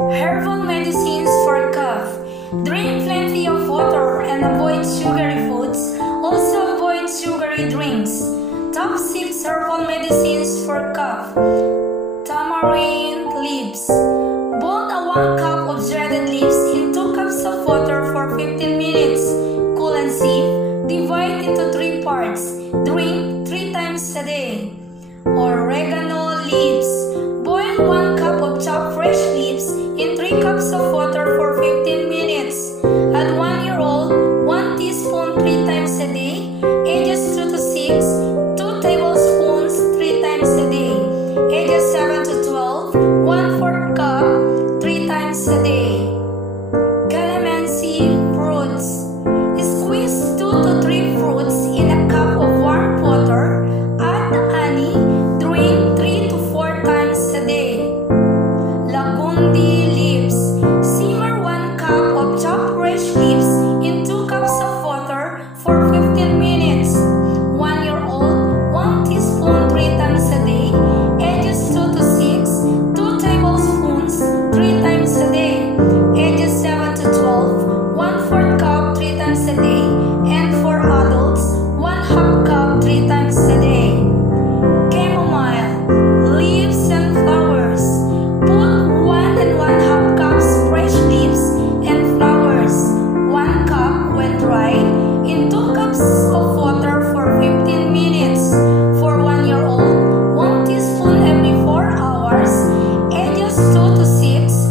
Herbal medicines for cough. Drink plenty of water and avoid sugary foods. Also avoid sugary drinks. Top 6 herbal medicines for cough. Tamarind leaves. Boil a 1 cup of shredded leaves in 2 cups of water for 15 minutes. Cool and sieve. Divide into 3 parts. Drink 3 times a day. Oregano leaves. Boil 1 cup of chopped fresh leaves in 3 cups of water for 15 minutes. At 1-year-old, 1 teaspoon 3 times a day. Ages 2 to 6, 2 tablespoons 3 times a day. Ages 7 to 12, 1/4 cup 3 times a day. Calamansi fruits. Squeeze 2 to 3 fruits in a cup of warm water. Add honey. Drink 3 to 4 times a day. Lagundi leaves. Simmer 1 cup of chopped fresh leaves in 2 cups of water for 15 minutes. 1-year-old, 1 teaspoon 3 times a day. Ages 2 to 6, 2 tablespoons 3 times a day. Ages 7 to 12, 1/4 cup 3 times a day. And for adults, 1/2 cup 3 times a day. Chamomile, leaves and flowers. Put 1 and 1/2 cups fresh leaves and flowers, 1 cup when dry, in 2 cups of water for 15 minutes. For 1-year-old, 1 teaspoon every 4 hours. Ages 2 to 6,